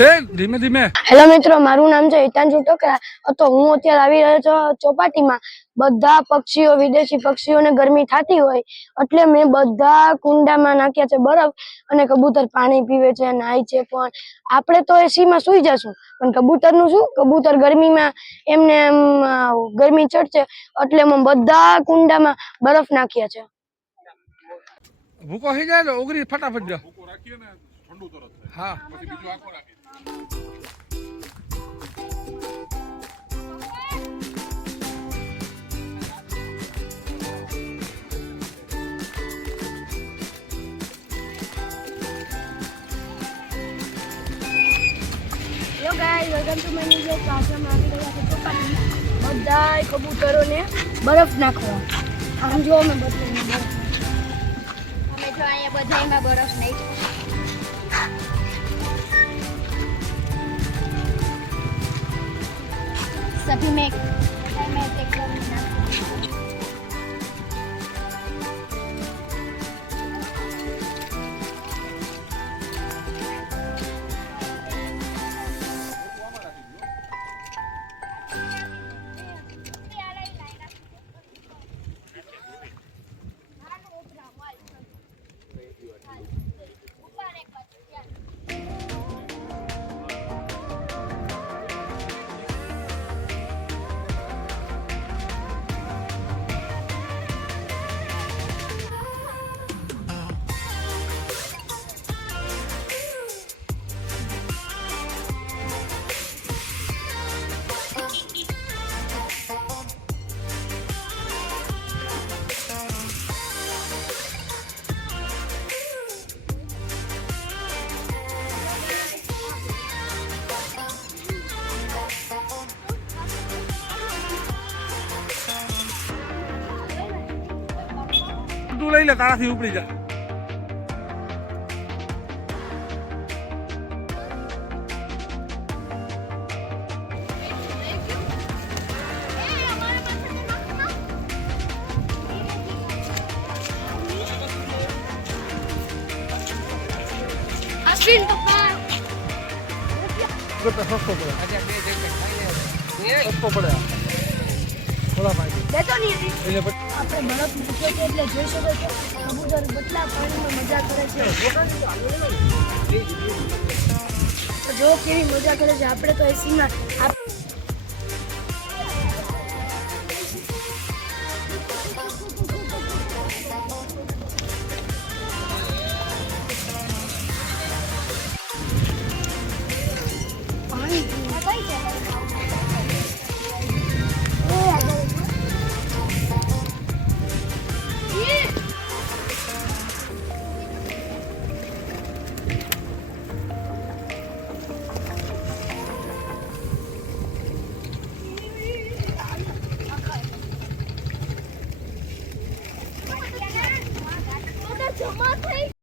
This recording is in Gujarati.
ધીમે ધીમે. હેલો મિત્રો, મારું નામ છે હિતાંશુ ટોકરા. તો હું અત્યારે આવી રહ્યો છું ચોપાટીમાં. બધા પક્ષીઓ, વિદેશી પક્ષીઓને ગરમી થતી હોય એટલે મેં બધા કુંડામાં નાખ્યા છે બરફ, અને કબૂતર પાણી પીવે છે, નાય છે. પણ આપણે તો એસીમાં સુઈ જશું, પણ કબૂતરનું શું? કબૂતર ગરમીમાં એમને એમ ગરમી ચડશે એટલે મેં બધા કુંડામાં બરફ નાખ્યા છે. ભૂકો થઈ જાય તો ઓગળી ફટાફટ જો. ભૂકો રાખીએ ને ઠંડુ તરત થાય. હા. પછી બીજું આખો રાખીએ. Hello guys, welcome to my new blog. પાછળમાં આવી રહ્યા છે ચોપાટી. બધાય કબૂતરોને બરફ નાખવા. આમ જો અમે બધાને બરફ અમે જો અહીંયા બધાયમાં બરફ નાખ્યો. सभी में एकदम તું લઈ લે, તારાથી ઉપડી જા. અશ્વિન પપ્પા સસ્તો પડે. સસ્તો પડે. થોડા ભાઈ બેઠો નહીં એટલે પછી આપણે બરફ મૂક્યો છે એટલે જોઈ શકો છો કબૂતર કેટલા પાણીમાં મજા કરે છે. તો જો કેવી મજા કરે છે. આપણે તો એસીમાં જમા થઈ